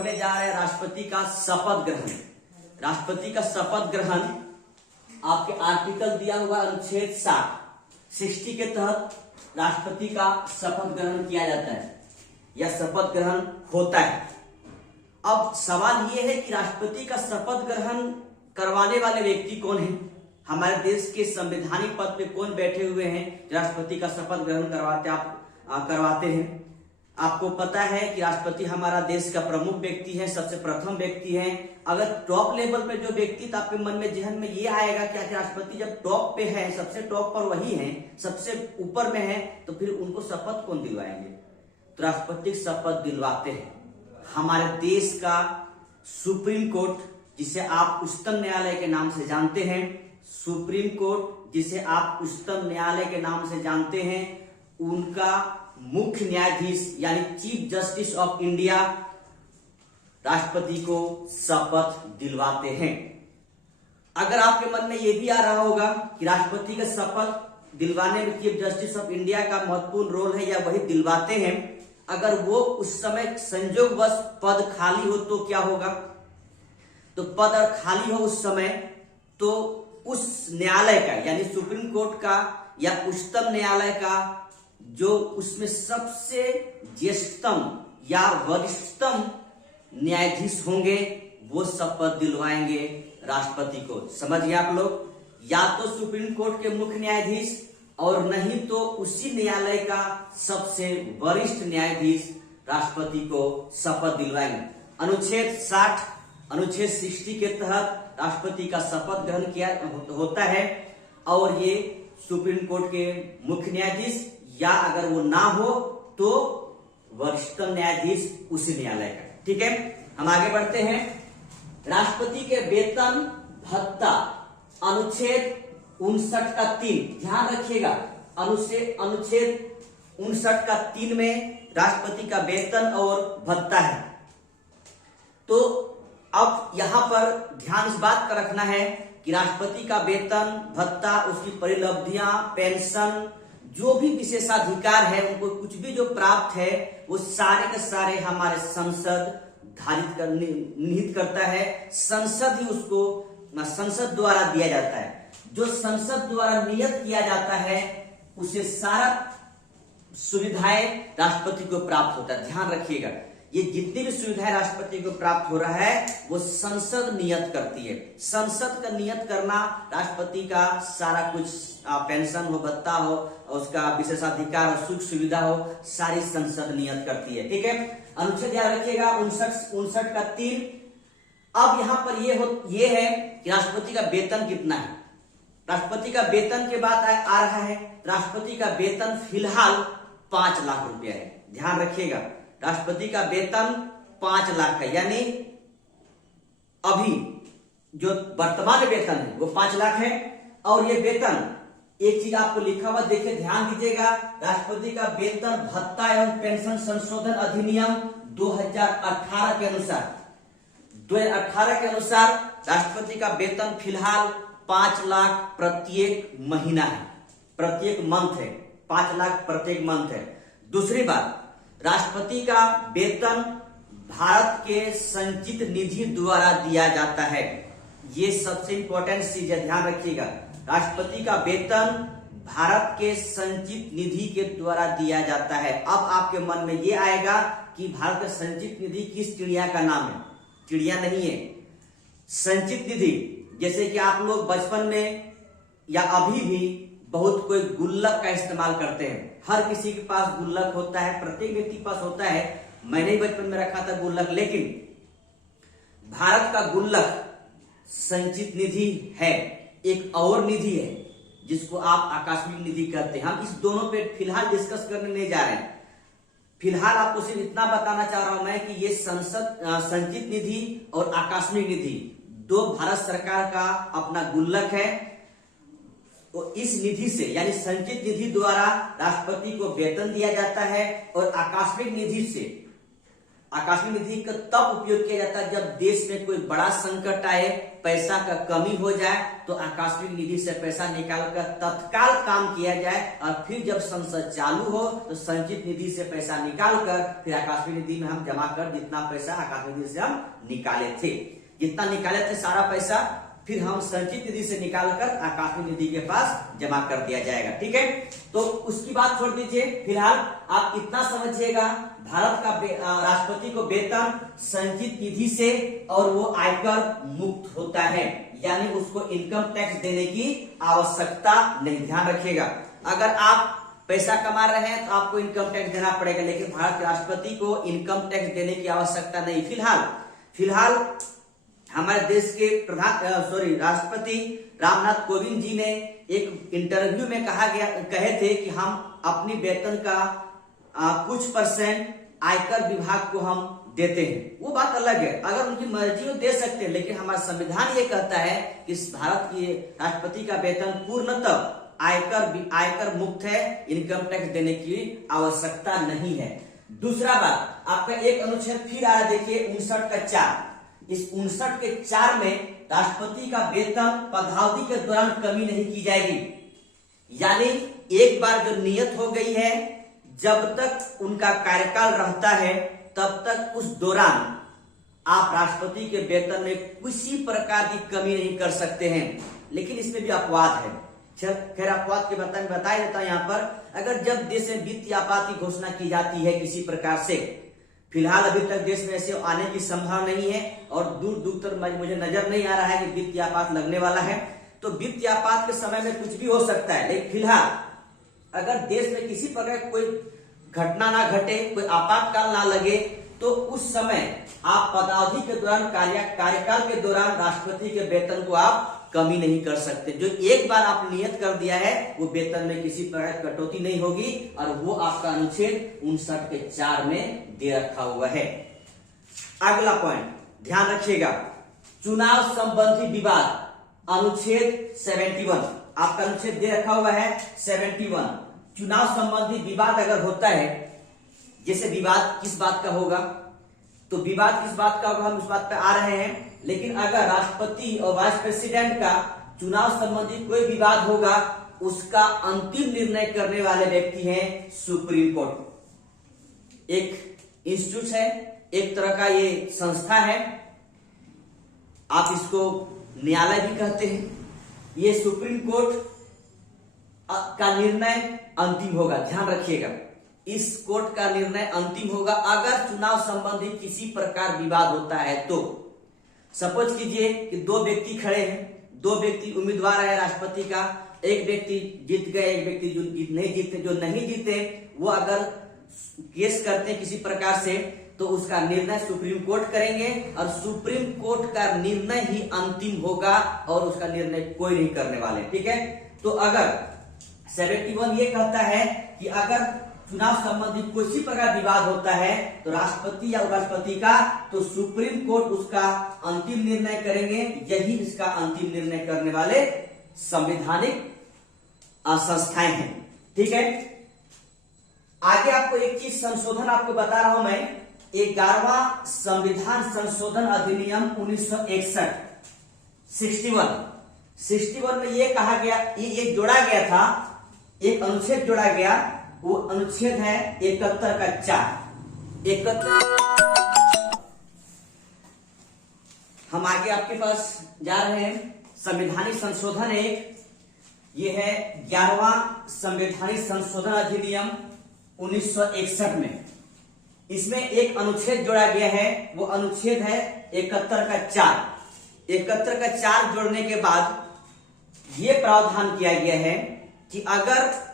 करने जा रहे हैं राष्ट्रपति का शपथ ग्रहण। राष्ट्रपति का शपथ ग्रहण आपके आर्टिकल दिया हुआ अनुच्छेद 60 के तहत राष्ट्रपति का शपथ ग्रहण किया जाता है या शपथ ग्रहण होता है। अब सवाल यह है कि राष्ट्रपति का शपथ ग्रहण करवाने वाले व्यक्ति कौन है, हमारे देश के संवैधानिक पद पे कौन बैठे हुए हैं राष्ट्रपति का शपथ ग्रहण करवाते हैं। आपको पता है कि राष्ट्रपति हमारा देश का प्रमुख व्यक्ति है, सबसे प्रथम व्यक्ति है। अगर टॉप लेवल पे जो व्यक्ति तो आपके मन में जहन में ये आएगा कि राष्ट्रपति जब टॉप पे है, सबसे टॉप पर वही है, सबसे ऊपर में है, तो फिर उनको शपथ कौन दिलवाएंगे? तो राष्ट्रपति शपथ दिलवाते हैं हमारे देश का सुप्रीम कोर्ट, जिसे आप उच्चतम न्यायालय के नाम से जानते हैं, सुप्रीम कोर्ट जिसे आप उच्चतम न्यायालय के नाम से जानते हैं, उनका मुख्य न्यायाधीश यानी चीफ जस्टिस ऑफ इंडिया राष्ट्रपति को शपथ दिलवाते हैं। अगर आपके मन में यह भी आ रहा होगा कि राष्ट्रपति का शपथ दिलवाने में चीफ जस्टिस ऑफ इंडिया का महत्वपूर्ण रोल है या वही दिलवाते हैं, अगर वो उस समय संयोगवश पद खाली हो तो क्या होगा? तो पद अगर खाली हो उस समय तो उस न्यायालय का यानी सुप्रीम कोर्ट का या उच्चतम न्यायालय का जो उसमें सबसे ज्येष्ठतम या वरिष्ठतम न्यायाधीश होंगे वो शपथ दिलवाएंगे राष्ट्रपति को। समझिए आप लोग, या तो सुप्रीम कोर्ट के मुख्य न्यायाधीश और नहीं तो उसी न्यायालय का सबसे वरिष्ठ न्यायाधीश राष्ट्रपति को शपथ दिलवाएंगे। अनुच्छेद 60 के तहत राष्ट्रपति का शपथ ग्रहण किया होता है और ये सुप्रीम कोर्ट के मुख्य न्यायाधीश या अगर वो ना हो तो वरिष्ठतम न्यायाधीश उसी न्यायालय का। ठीक है, हम आगे बढ़ते हैं। राष्ट्रपति के वेतन भत्ता अनुच्छेद 59 का 3, ध्यान रखिएगा, अनुच्छेद 59 का 3 में राष्ट्रपति का वेतन और भत्ता है। तो अब यहां पर ध्यान इस बात का रखना है कि राष्ट्रपति का वेतन भत्ता, उसकी परिलब्धियां, पेंशन, जो भी विशेषाधिकार है, उनको कुछ भी जो प्राप्त है वो सारे के सारे हमारे संसद निहित करता है। संसद ही उसको संसद द्वारा दिया जाता है। जो संसद द्वारा नियत किया जाता है उसे सारा सुविधाएं राष्ट्रपति को प्राप्त होता है। ध्यान रखिएगा, ये जितनी भी सुविधाएं राष्ट्रपति को प्राप्त हो रहा है वो संसद नियत करती है। संसद का नियत करना, राष्ट्रपति का सारा कुछ पेंशन हो, भत्ता हो, उसका विशेषाधिकार हो, सुख सुविधा हो, सारी संसद नियत करती है। ठीक है, अनुच्छेद याद रखिएगा 59 का 3। अब यहां पर ये है कि राष्ट्रपति का वेतन कितना है। राष्ट्रपति का वेतन के बाद आ रहा है, राष्ट्रपति का वेतन फिलहाल 5 लाख रुपया है। ध्यान रखिएगा, राष्ट्रपति का वेतन 5 लाख है, यानी अभी जो वर्तमान वेतन है वो 5 लाख है। और ये वेतन, एक चीज आपको लिखा हुआ देखिए, ध्यान दीजिएगा, राष्ट्रपति का वेतन भत्ता एवं पेंशन संशोधन अधिनियम 2018 के अनुसार राष्ट्रपति का वेतन फिलहाल 5 लाख प्रत्येक महीना है, प्रत्येक मंथ है, 5 लाख प्रत्येक मंथ है। दूसरी बात, राष्ट्रपति का वेतन भारत के संचित निधि द्वारा दिया जाता है। ये सबसे इंपॉर्टेंट चीज है, ध्यान रखिएगा। राष्ट्रपति का वेतन भारत के संचित निधि के द्वारा दिया जाता है। अब आपके मन में ये आएगा कि भारत का संचित निधि किस चिड़िया का नाम है? चिड़िया नहीं है, संचित निधि। जैसे कि आप लोग बचपन में या अभी भी बहुत कोई गुल्लक का इस्तेमाल करते हैं। हर किसी के पास गुल्लक होता है, प्रत्येक व्यक्ति के पास होता है। मैंने ही बचपन में रखा था गुल्लक, लेकिन भारत का गुल्लक संचित निधि है, एक और निधि है जिसको आप आकस्मिक निधि कहते हैं। हम इस दोनों पे फिलहाल डिस्कस करने नहीं जा रहे हैं। फिलहाल आपको सिर्फ इतना बताना चाह रहा हूं मैं कि ये संचित निधि और आकस्मिक निधि दो भारत सरकार का अपना गुल्लक है। तो इस निधि से यानी संचित निधि द्वारा राष्ट्रपति को वेतन दिया जाता है और आकस्मिक निधि से आकस्मिक निधि का तब उपयोग किया जाता है जब देश में कोई बड़ा संकट आए, पैसा का कमी हो जाए, तो आकस्मिक निधि से पैसा निकालकर तत्काल काम किया जाए, और फिर जब संसद चालू हो तो संचित निधि से पैसा निकालकर फिर आकस्मिक निधि में हम जमा कर जितना पैसा आकस्मिक निधि से हम निकाले थे, जितना निकाले थे सारा पैसा फिर हम संचित निधि से निकालकर आकस्मिक निधि के पास जमा कर दिया जाएगा। ठीक है, तो उसकी बात छोड़ दीजिए, फिलहाल आप इतना समझिएगा, भारत का राष्ट्रपति को वेतन संचित निधि से और वो आयकर मुक्त होता है, यानी उसको इनकम टैक्स देने की आवश्यकता नहीं। ध्यान रखिएगा, अगर आप पैसा कमा रहे हैं तो आपको इनकम टैक्स देना पड़ेगा, लेकिन भारत के राष्ट्रपति को इनकम टैक्स देने की आवश्यकता नहीं। फिलहाल हमारे देश के राष्ट्रपति रामनाथ कोविंद जी ने एक इंटरव्यू में कहे थे कि हम अपनी वेतन का कुछ % आयकर विभाग को हम देते हैं। वो बात अलग है, अगर उनकी मर्जी हो दे सकते हैं, लेकिन हमारा संविधान ये कहता है कि भारत के राष्ट्रपति का वेतन पूर्णतः आयकर मुक्त है, इनकम टैक्स देने की आवश्यकता नहीं है। दूसरा बात, आपका एक अनुच्छेद फिर आ रहा है, देखिए 59 का 4। इस 59 के 4 में राष्ट्रपति का वेतन पदावधि के दौरान कमी नहीं की जाएगी, यानी एक बार जो नियत हो गई है, जब तक उनका कार्यकाल रहता है तब तक उस दौरान आप राष्ट्रपति के वेतन में किसी प्रकार की कमी नहीं कर सकते हैं। लेकिन इसमें भी अपवाद है, खैर अपवाद के बारे में बता देता हूं। यहाँ पर अगर जब देश में वित्तीय आपात की घोषणा की जाती है किसी प्रकार से, फिलहाल अभी तक देश में ऐसे आने की संभावना नहीं है और दूर तक मुझे नजर नहीं आ रहा है कि वित्तीय आपात लगने वाला है, तो वित्तीय आपात के समय में कुछ भी हो सकता है। लेकिन फिलहाल अगर देश में किसी प्रकार कोई घटना ना घटे, कोई आपातकाल ना लगे, तो उस समय आप पदावधि के दौरान कार्यकाल के दौरान राष्ट्रपति के वेतन को आप कमी नहीं कर सकते। जो एक बार आप नियत कर दिया है वो वेतन में किसी प्रकार कटौती नहीं होगी, और वो आपका अनुच्छेद 59 के 4 में दे रखा हुआ है। अगला पॉइंट ध्यान रखिएगा, चुनाव संबंधी विवाद, अनुच्छेद 71 आपका अनुच्छेद दे रखा हुआ है 71। चुनाव संबंधी विवाद अगर होता है, जैसे विवाद किस बात का होगा, तो विवाद किस बात का होगा हम उस बात पे आ रहे हैं। लेकिन अगर राष्ट्रपति और वाइस प्रेसिडेंट का चुनाव संबंधी कोई विवाद होगा, उसका अंतिम निर्णय करने वाले व्यक्ति हैं सुप्रीम कोर्ट। एक इंस्टीट्यूट है, एक तरह का ये संस्था है, आप इसको न्यायालय भी कहते हैं। ये सुप्रीम कोर्ट का निर्णय अंतिम होगा, ध्यान रखिएगा, इस कोर्ट का निर्णय अंतिम होगा अगर चुनाव संबंधी किसी प्रकार विवाद होता है। तो सपोज कीजिए कि दो व्यक्ति खड़े हैं, दो व्यक्ति उम्मीदवार है राष्ट्रपति का, एक व्यक्ति जीत गए, एक व्यक्ति जो नहीं जीते, जो नहीं जीते वो अगर केस करते हैं किसी प्रकार से, तो उसका निर्णय सुप्रीम कोर्ट करेंगे और सुप्रीम कोर्ट का निर्णय ही अंतिम होगा और उसका निर्णय कोई नहीं करने वाले। ठीक है, तो अगर 71 ये कहता है कि अगर चुनाव संबंधी किसी प्रकार विवाद होता है तो राष्ट्रपति या उपराष्ट्रपति का, तो सुप्रीम कोर्ट उसका अंतिम निर्णय करेंगे। यही इसका अंतिम निर्णय करने वाले संवैधानिक संस्थाएं हैं। ठीक है, आगे आपको एक चीज संशोधन आपको बता रहा हूं मैं, 11वां संविधान संशोधन अधिनियम 1961 61 में ये कहा गया, ये जोड़ा गया था, एक अनुच्छेद जोड़ा गया, वो अनुच्छेद है 71 का 4। 71 हम आगे आपके पास जा रहे हैं। संवैधानिक संशोधन एक ये है 11वां संवैधानिक संशोधन अधिनियम 1961 में, इसमें एक अनुच्छेद जोड़ा गया है, वो अनुच्छेद है 71 का 4। 71 का 4 जोड़ने के बाद ये प्रावधान किया गया है कि अगर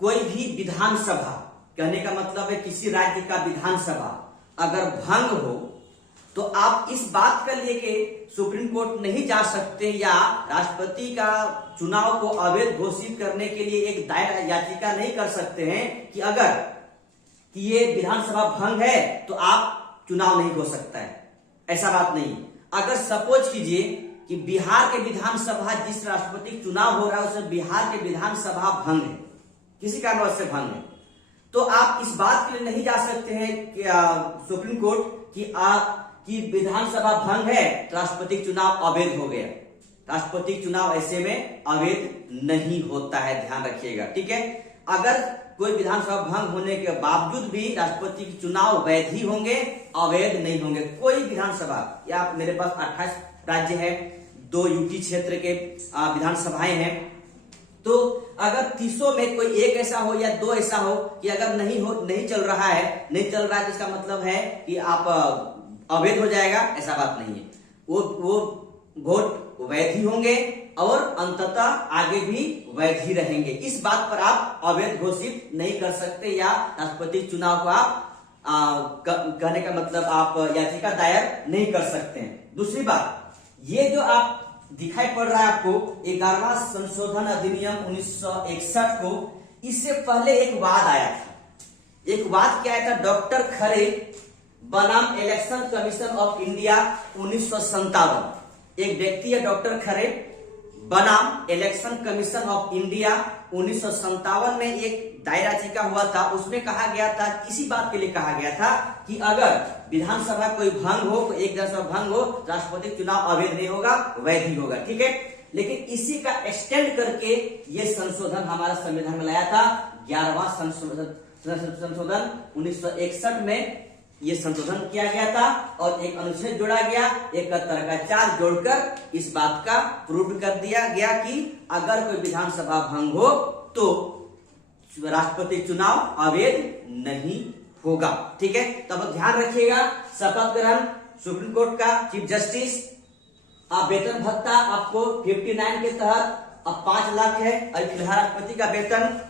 कोई भी विधानसभा, कहने का मतलब है किसी राज्य का विधानसभा अगर भंग हो, तो आप इस बात का लेके सुप्रीम कोर्ट नहीं जा सकते या राष्ट्रपति का चुनाव को अवैध घोषित करने के लिए एक दायर याचिका नहीं कर सकते हैं कि अगर कि ये विधानसभा भंग है तो आप चुनाव नहीं हो सकता है। ऐसा बात नहीं। अगर सपोज कीजिए कि बिहार के विधानसभा, जिस राष्ट्रपति चुनाव हो रहा है उसमें बिहार के विधानसभा भंग है, किसी कारणवश से भंग है, तो आप इस बात के लिए नहीं जा सकते हैं कि सुप्रीम कोर्ट कि विधानसभा भंग है, राष्ट्रपति चुनाव अवैध हो गया। राष्ट्रपति चुनाव ऐसे में अवैध नहीं होता है, ध्यान रखिएगा, ठीक है। अगर कोई विधानसभा भंग होने के बावजूद भी राष्ट्रपति के चुनाव वैध ही होंगे, अवैध नहीं होंगे। कोई विधानसभा, या मेरे पास 28 राज्य है, 2 यूटी क्षेत्र के विधानसभाएं हैं, तो अगर 30 में कोई एक ऐसा हो या 2 ऐसा हो कि अगर नहीं चल रहा है तो इसका मतलब है कि आप अवैध हो जाएगा, ऐसा बात नहीं है। वो वोट वैध ही होंगे और अंततः आगे भी वैध ही रहेंगे। इस बात पर आप अवैध घोषित नहीं कर सकते या राष्ट्रपति चुनाव को आप कहने का मतलब आप याचिका दायर नहीं कर सकते हैं। दूसरी बात, ये जो आप दिखाई पड़ रहा है आपको 11वां संशोधन अधिनियम 1961 को, इससे पहले एक वाद आया था। एक वाद क्या आया था? डॉक्टर खरे बनाम इलेक्शन कमीशन ऑफ इंडिया 1957। एक व्यक्ति है डॉक्टर खरे बनाम इलेक्शन कमीशन ऑफ इंडिया 1957 में एक दायर याचिका हुआ था। उसमें कहा गया था, इसी बात के लिए कहा गया था कि अगर विधानसभा कोई भंग हो, कोई एक विधानसभा भंग हो, राष्ट्रपति चुनाव अवैध नहीं होगा, वैध ही होगा, ठीक है। लेकिन इसी का एक्सटेंड करके ये संशोधन हमारा संविधान में लाया था। 11वां संशोधन 1961 में ये संशोधन किया गया था और एक अनुच्छेद जोड़ा गया, 71 का 4 जोड़कर इस बात का प्रूव कर दिया गया कि अगर कोई विधानसभा भंग हो तो राष्ट्रपति चुनाव अवैध नहीं होगा, ठीक है। तब ध्यान रखिएगा, शपथ ग्रहण सुप्रीम कोर्ट का चीफ जस्टिस, वेतन भत्ता आपको 59 के तहत अब 5 लाख है। और फिलहाल राष्ट्रपति का वेतन,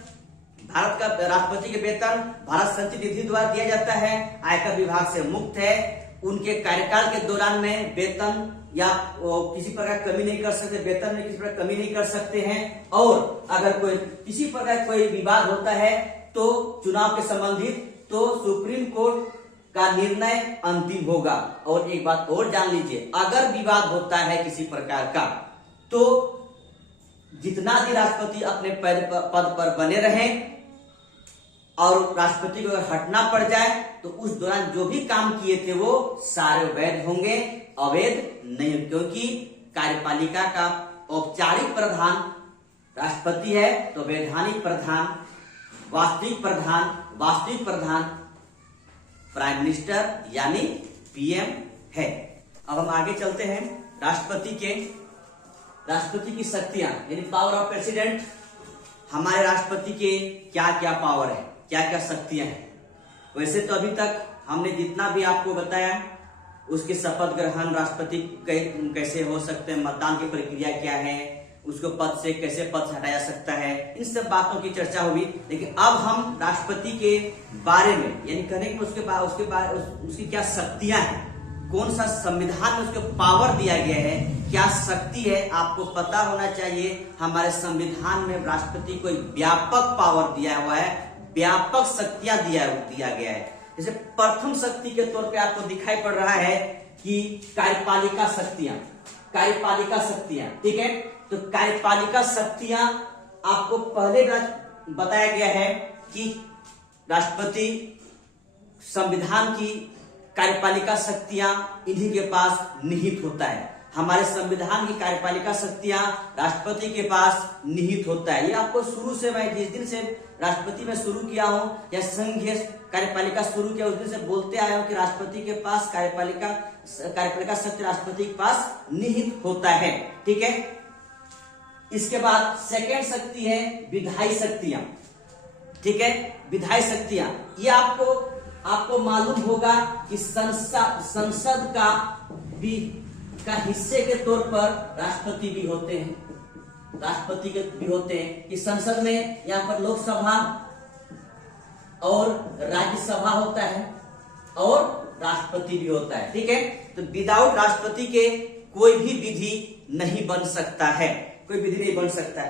भारत का राष्ट्रपति के वेतन भारत संचित निधि द्वारा दिया जाता है, आयकर विभाग से मुक्त है। उनके कार्यकाल के दौरान में वेतन या किसी प्रकार कमी नहीं कर सकते, वेतन में किसी प्रकार कमी नहीं कर सकते हैं। और अगर कोई किसी प्रकार कोई विवाद होता है तो चुनाव के संबंधित, तो सुप्रीम कोर्ट का निर्णय अंतिम होगा। और एक बात और जान लीजिए, अगर विवाद होता है किसी प्रकार का, तो जितना दिन राष्ट्रपति अपने पद पर बने रहें और राष्ट्रपति को अगर हटना पड़ जाए तो उस दौरान जो भी काम किए थे वो सारे वैध होंगे, अवैध नहीं, क्योंकि कार्यपालिका का औपचारिक प्रधान राष्ट्रपति है, तो वैधानिक प्रधान, वास्तविक प्रधान प्राइम मिनिस्टर यानी पीएम है। अब हम आगे चलते हैं। राष्ट्रपति की शक्तियां यानी पावर ऑफ प्रेसिडेंट। हमारे राष्ट्रपति के क्या क्या पावर है, क्या क्या शक्तियां हैं। वैसे तो अभी तक हमने जितना भी आपको बताया, उसके शपथ ग्रहण, राष्ट्रपति कैसे हो सकते हैं, मतदान की प्रक्रिया क्या है, उसको पद से कैसे हटाया जा सकता है, इन सब बातों की चर्चा हुई। लेकिन अब हम राष्ट्रपति के बारे में यानी कहने की उसकी क्या शक्तियां हैं, कौन सा संविधान में उसको पावर दिया गया है, क्या शक्ति है, आपको पता होना चाहिए। हमारे संविधान में राष्ट्रपति को व्यापक पावर दिया हुआ है, व्यापक शक्तियां दिया गया है। जैसे प्रथम शक्ति के तौर पे आपको दिखाई पड़ रहा है कि कार्यपालिका शक्तियां, ठीक है। तो कार्यपालिका शक्तियां आपको पहले बताया गया है कि राष्ट्रपति संविधान की कार्यपालिका शक्तियां इन्हीं के पास निहित होता है। हमारे संविधान की कार्यपालिका शक्तियां राष्ट्रपति के पास निहित होता है। ये आपको शुरू से, मैं जिस दिन से राष्ट्रपति में शुरू किया हूं या संघीय कार्यपालिका शुरू किया, उस दिन से बोलते आया हूं कि राष्ट्रपति के पास कार्यपालिका शक्ति राष्ट्रपति के पास निहित होता है, ठीक है। इसके बाद सेकेंड शक्ति है विधायी शक्तियां, ठीक है। विधायी शक्तियां ये आपको मालूम होगा कि संसद का हिस्से के तौर पर राष्ट्रपति भी होते हैं, कि संसद में यहाँ पर लोकसभा और राज्यसभा होता है और राष्ट्रपति भी होता है, ठीक है। तो विदाउट राष्ट्रपति के कोई भी विधि नहीं बन सकता है,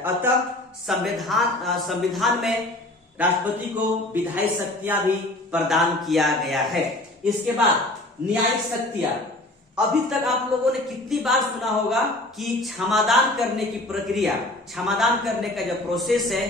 अतः संविधान में राष्ट्रपति को विधायी शक्तियां भी प्रदान किया गया है। इसके बाद न्यायिक शक्तियां। अभी तक आप लोगों ने कितनी बार सुना होगा कि क्षमादान करने की प्रक्रिया, क्षमादान करने का जो प्रोसेस है,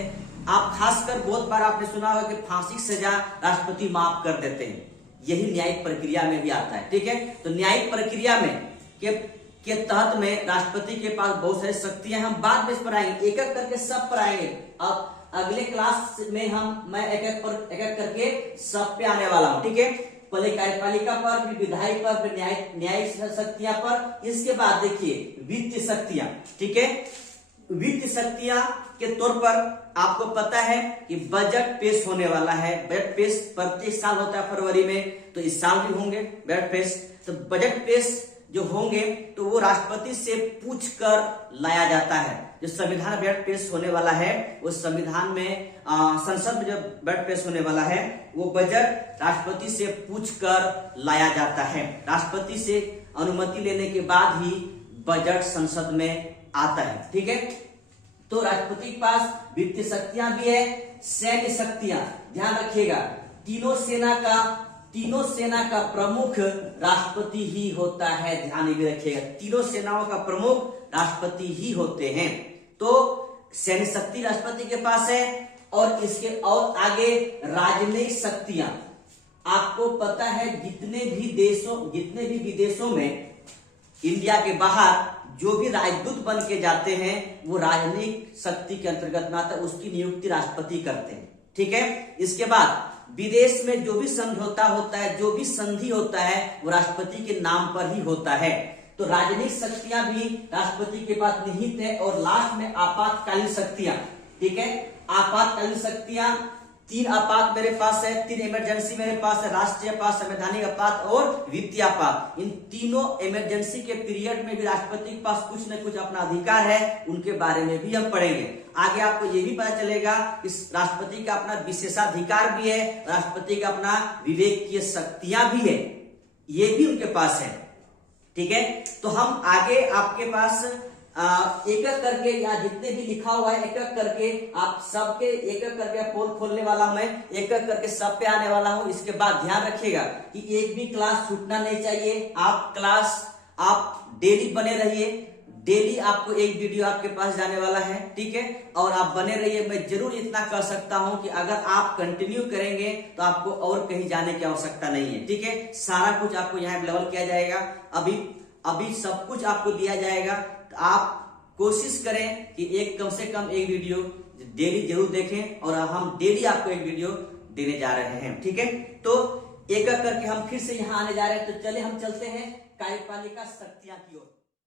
आप खासकर बहुत बार आपने सुना होगा कि फांसी की सजा राष्ट्रपति माफ कर देते हैं, यही न्यायिक प्रक्रिया में भी आता है। ठीक है, तो न्यायिक प्रक्रिया में के तहत में राष्ट्रपति के पास बहुत सारी शक्तियां, हम बाद में इस पर आएंगे, एक एक करके सब पर आएंगे। अब अगले क्लास में मैं एक एक करके सब पे आने वाला हूं। ठीक है, पहले कार्यपालिका पर, फिर विधायी पर, फिर न्यायिक शक्तियां पर, इसके बाद देखिए वित्तीय शक्तियां। ठीक है, वित्तीय शक्तियां के तौर पर आपको पता है कि बजट पेश होने वाला है। बजट पेश प्रत्येक साल होता है फरवरी में, तो इस साल भी होंगे बजट पेश। तो बजट पेश जो होंगे तो वो राष्ट्रपति से पूछ कर लाया जाता है। जो संविधान बजट पेश होने वाला है, वो संविधान में संसद में जो बजट पेश होने वाला है, वो बजट राष्ट्रपति से पूछ कर लाया जाता है। राष्ट्रपति से अनुमति लेने के बाद ही बजट संसद में आता है। ठीक है, तो राष्ट्रपति के पास वित्तीय शक्तियां भी है, सैन्य शक्तियां। ध्यान रखिएगा, तीनों सेना का प्रमुख राष्ट्रपति ही होता है। ध्यान भी रखिएगा, तीनों सेनाओं का प्रमुख राष्ट्रपति ही होते हैं। तो सैन्य शक्ति राष्ट्रपति के पास है, और इसके और आगे राजनयिक शक्तियां। आपको पता है जितने भी विदेशों में इंडिया के बाहर जो भी राजदूत बन के जाते हैं, वो राजनयिक शक्ति के अंतर्गत में आता है, उसकी नियुक्ति राष्ट्रपति करते हैं। ठीक है, इसके बाद विदेश में जो भी समझौता होता है, जो भी संधि होता है, वो राष्ट्रपति के नाम पर ही होता है। तो राजनीतिक शक्तियां भी राष्ट्रपति के पास निहित है। और लास्ट में आपातकालीन शक्तियां। ठीक है, आपातकालीन शक्तियां, 3 आपात मेरे पास है, 3 इमरजेंसी मेरे पास है, राष्ट्रीय आपात, संवैधानिक आपात और वित्तीय आपात। इन तीनों इमरजेंसी के पीरियड में भी राष्ट्रपति के पास कुछ न कुछ अपना अधिकार है, उनके बारे में भी हम पढ़ेंगे। आगे आपको ये भी पता चलेगा कि राष्ट्रपति का अपना विशेषाधिकार भी है, राष्ट्रपति का अपना विवेकीय शक्तियां भी है, ये भी उनके पास है। ठीक है, तो हम आगे आपके पास एक एक करके, या जितने भी लिखा हुआ है एक एक करके आप सबके एक एक करके पोल खोलने वाला हूं मैं, एक एक करके सब पे आने वाला हूं। इसके बाद ध्यान रखिएगा कि एक भी क्लास छूटना नहीं चाहिए। आप डेली बने रहिए, डेली आपको एक वीडियो आपके पास जाने वाला है। ठीक है, और आप बने रहिए। मैं जरूर इतना कह सकता हूं कि अगर आप कंटिन्यू करेंगे तो आपको और कहीं जाने की आवश्यकता नहीं है। ठीक है, सारा कुछ आपको यहाँ अवेलेबल किया जाएगा, अभी सब कुछ आपको दिया जाएगा। तो आप कोशिश करें कि कम से कम एक वीडियो डेली जरूर देखें, और हम डेली आपको एक वीडियो देने जा रहे हैं। ठीक है, तो एक एक करके हम फिर से यहाँ आने जा रहे हैं। तो चले हम चलते हैं कार्यपालिका शक्तियां की ओर।